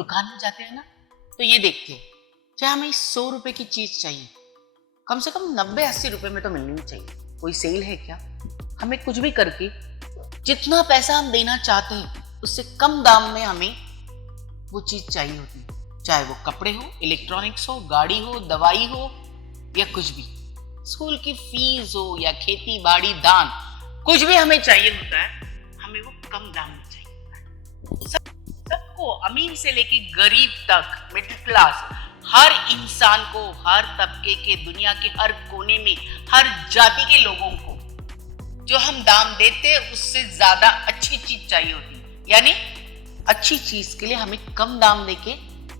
दुकान में जाते हैं ना, तो ये देखते हैं, चाहे हमें 100 रुपए की चीज चाहिए, कम से कम 90-80 रुपए में तो मिलनी चाहिए। कोई सेल है क्या? हमें कुछ भी करके जितना पैसा हम देना चाहते हैं उससे कम दाम में हमें वो चीज चाहिए होती है, चाहे वो कपड़े हो, इलेक्ट्रॉनिक्स हो, गाड़ी हो, दवाई हो या कुछ भी, स्कूल की फीस हो या खेती बाड़ी दान, कुछ भी हमें चाहिए होता है, हमें वो कम दाम में चाहिए। सबको, अमीर से लेके गरीब तक, मिडिल क्लास, हर इंसान को, हर तबके के, दुनिया के हर कोने में, हर जाति के लोगों को जो हम दाम देते हैं उससे ज्यादा अच्छी चीज चाहिए होती है। यानी अच्छी चीज के लिए हमें कम दाम देके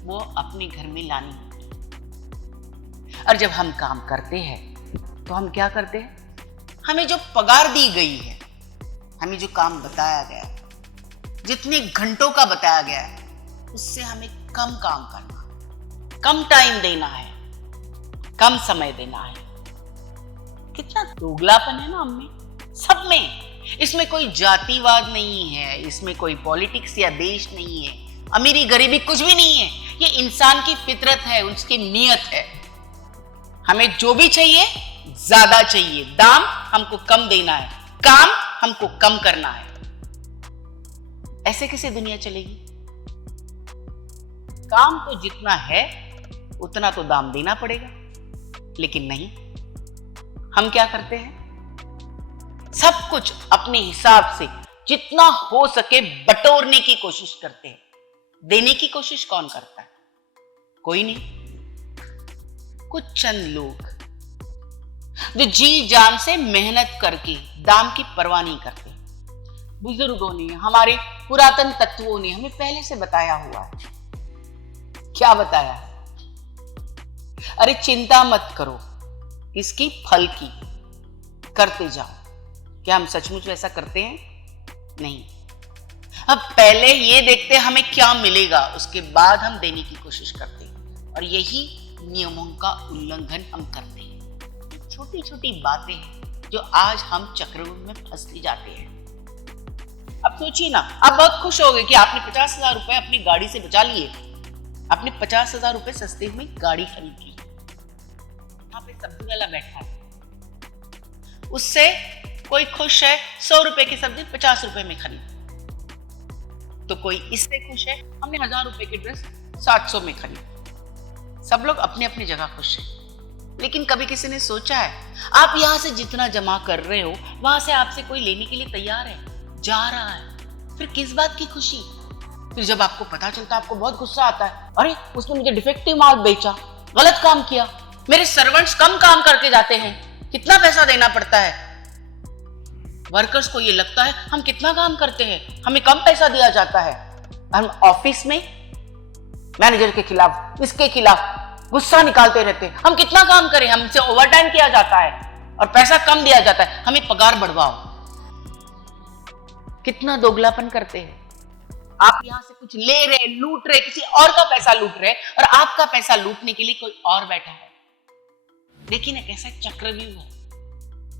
वो अपने घर में लानी होती है। और जब हम काम करते हैं तो हम क्या करते हैं? हमें जो पगार दी गई है, हमें जो काम बताया गया है, जितने घंटों का बताया गया है, उससे हमें कम काम करना, कम टाइम देना है, कम समय देना है। कितना दोगलापन है ना हमने सब में। इसमें कोई जातिवाद नहीं है, इसमें कोई पॉलिटिक्स या देश नहीं है, अमीरी गरीबी कुछ भी नहीं है। ये इंसान की फितरत है, उसकी नियत है। हमें जो भी चाहिए ज्यादा चाहिए, दाम हमको कम देना है, काम हमको कम करना है। ऐसे कैसे दुनिया चलेगी? काम तो जितना है उतना तो दाम देना पड़ेगा, लेकिन नहीं, हम क्या करते हैं? सब कुछ अपने हिसाब से जितना हो सके बटोरने की कोशिश करते हैं। देने की कोशिश कौन करता है? कोई नहीं। कुछ चंद लोग जो जी जान से मेहनत करके दाम की परवाह नहीं करते। बुजुर्गों ने, हमारे पुरातन तत्वों ने हमें पहले से बताया हुआ है। क्या बताया? अरे चिंता मत करो, इसकी फल की, करते जाओ। क्या हम सचमुच वैसा करते हैं? नहीं। अब पहले ये देखते हैं हमें क्या मिलेगा, उसके बाद हम देने की कोशिश करते हैं, और यही नियमों का उल्लंघन हम करते हैं। छोटी छोटी बातें जो आज हम चक्रव्यूह में फंसते जाते हैं। अब सोचिए ना, आप बहुत खुश हो गए कि आपने 50,000 रुपए अपनी गाड़ी से बचा लिए। आपने 50,000 रुपए सस्ते में गाड़ी खरीद ली। वहां पे सब्जी वाला बैठा है, उससे कोई खुश है 100 रुपए की सब्जी 50 रुपए में खरीद, तो कोई इससे खुश है हमने 1000 रुपए की ड्रेस 700 में खरीद। सब लोग अपने अपनी जगह खुश हैं। लेकिन कभी किसी ने सोचा है, आप यहां से जितना जमा कर रहे हो वहां से आपसे कोई लेने के लिए तैयार है, जा रहा है, फिर किस बात की खुशी? फिर जब आपको पता चलता है आपको बहुत गुस्सा आता है, अरे उसने मुझे डिफेक्टिव माल बेचा, गलत काम किया, मेरे सर्वेंट्स कम काम करके जाते हैं, कितना पैसा देना पड़ता है। वर्कर्स को ये लगता है हम कितना काम करते हैं, हमें कम पैसा दिया जाता है। हम ऑफिस में मैनेजर के खिलाफ, इसके खिलाफ गुस्सा निकालते रहते हैं, हम कितना काम करें, हमसे ओवरटाइम किया जाता है और पैसा कम दिया जाता है, हमें पगार बढ़वाओ। कितना दोगलापन करते हैं। आप यहां से कुछ ले रहे, लूट रहे, किसी और का पैसा लूट रहे, और आपका पैसा लूटने के लिए कोई और बैठा है। देखिए ना कैसा चक्रव्यूह है।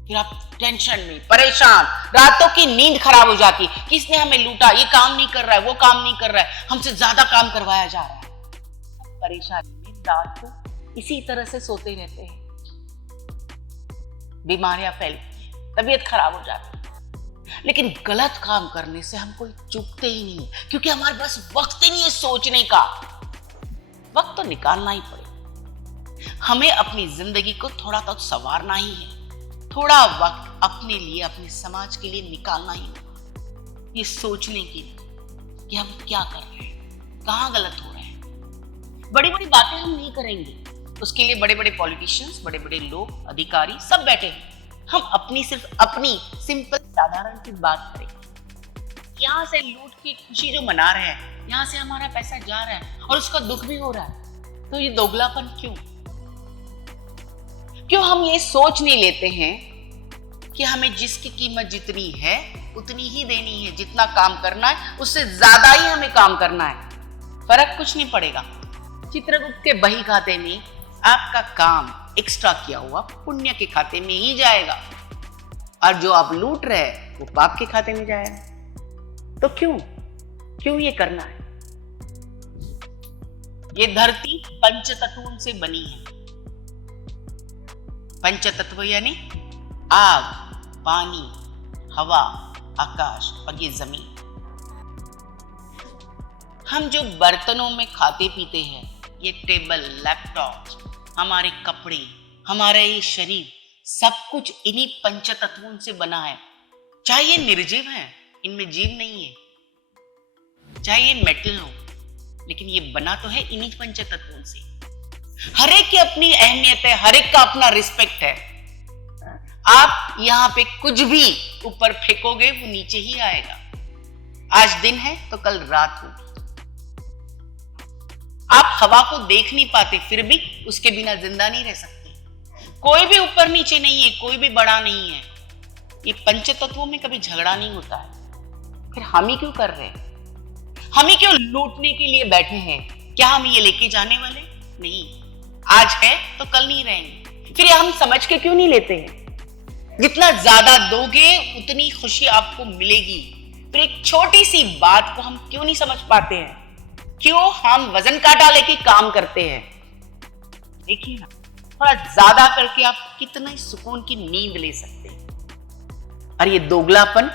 फिर आप टेंशन में, परेशान, रातों की नींद खराब हो जाती है। किसने हमें लूटा, ये काम नहीं कर रहा है, वो काम नहीं कर रहा है, हमसे ज्यादा काम करवाया जा रहा है। परेशानी में रात को इसी तरह से सोते रहते हैं, बीमारियां फैलती हैं, तबीयत खराब हो जाती है। लेकिन गलत काम करने से हम कोई चूकते ही नहीं, क्योंकि हमारे पास वक्त ही नहीं है सोचने का। वक्त तो निकालना ही पड़ेगा। हमें अपनी जिंदगी को थोड़ा तो संवारना ही है, थोड़ा वक्त अपने लिए, अपने समाज के लिए निकालना ही होगा, ये सोचने के लिए कि हम क्या कर रहे हैं, कहाँ गलत हो रहे हैं। बड़ी बड़ी बातें हम नहीं करेंगे, उसके लिए बड़े बड़े पॉलिटिशियंस, बड़े बड़े लोग, अधिकारी सब बैठे हैं। हम अपनी, सिर्फ अपनी सिंपल साधारण सी बात करें। यहाँ से लूट की खुशी जो मना रहे हैं, यहाँ से हमारा पैसा जा रहा है और उसका दुख भी हो रहा है, तो ये दोगलापन क्यों? क्यों हम ये सोच नहीं लेते हैं कि हमें जिसकी कीमत जितनी है उतनी ही देनी है, जितना काम करना है उससे ज्यादा ही हमें काम करना है, फर्क कुछ नहीं पड़ेगा। चित्रगुप्त के बही खाते में आपका काम एक्स्ट्रा किया हुआ पुण्य के खाते में ही जाएगा, और जो आप लूट रहे हैं वो पाप के खाते में जाएगा। तो क्यों ये करना है? ये धरती पंचतत्वों से बनी है। पंचतत्व यानी आग, पानी, हवा, आकाश और ये जमीन। हम जो बर्तनों में खाते पीते हैं, ये टेबल, लैपटॉप, हमारे कपड़े, हमारा ये शरीर, सब कुछ इन्हीं पंचतत्वों से बना है। चाहे ये निर्जीव है, इनमें जीव नहीं है, चाहे ये मेटल हो, लेकिन ये बना तो है इन्हीं पंचतत्वों से। हर एक की अपनी अहमियत है, हर एक का अपना रिस्पेक्ट है। आप यहां पे कुछ भी ऊपर फेंकोगे वो नीचे ही आएगा। आज दिन है तो कल रात होगी। आप हवा को देख नहीं पाते, फिर भी उसके बिना जिंदा नहीं रह सकते। कोई भी ऊपर नीचे नहीं है, कोई भी बड़ा नहीं है। ये पंचतत्वों में कभी झगड़ा नहीं होता है। फिर हम ही क्यों कर रहे हैं? हम ही क्यों लूटने के लिए बैठे हैं? क्या हम ये लेके जाने वाले नहीं? आज है तो कल नहीं रहेंगे। फिर हम समझ के क्यों नहीं लेते हैं? जितना ज्यादा दोगे उतनी खुशी आपको मिलेगी। फिर एक छोटी सी बात को हम क्यों नहीं समझ पाते हैं? क्यों हम वजन काटा लेके काम करते हैं? देखिए ना, थोड़ा ज्यादा करके आप कितने सुकून की नींद ले सकते हैं। और ये दोगलापन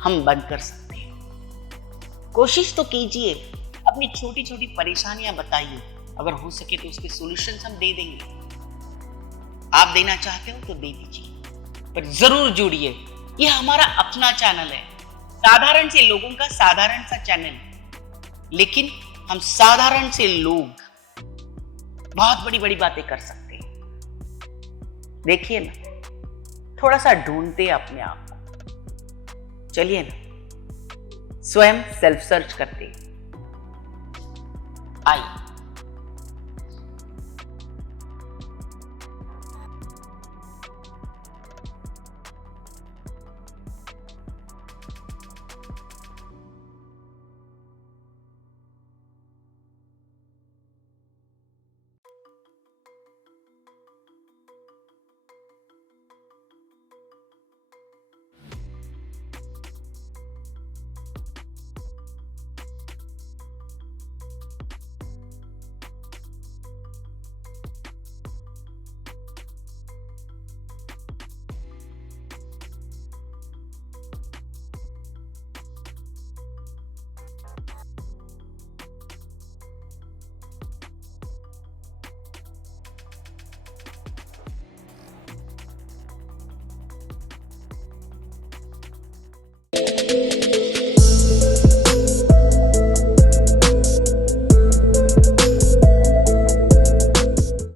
हम बंद कर सकते हैं। कोशिश तो कीजिए, अपनी छोटी छोटी परेशानियां बताइए। अगर हो सके तो उसके सॉल्यूशंस हम दे देंगे। आप देना चाहते हो तो दे दीजिए, पर जरूर जुड़िए। ये हमारा अपना चैनल है, साधारण से लोगों का साधारण सा चैनल, लेकिन हम साधारण से लोग बहुत बड़ी बड़ी बातें कर सकते हैं। देखिए ना, थोड़ा सा ढूंढते अपने आप को। चलिए ना, स्वयं सेल्फ सर्च करते आइए।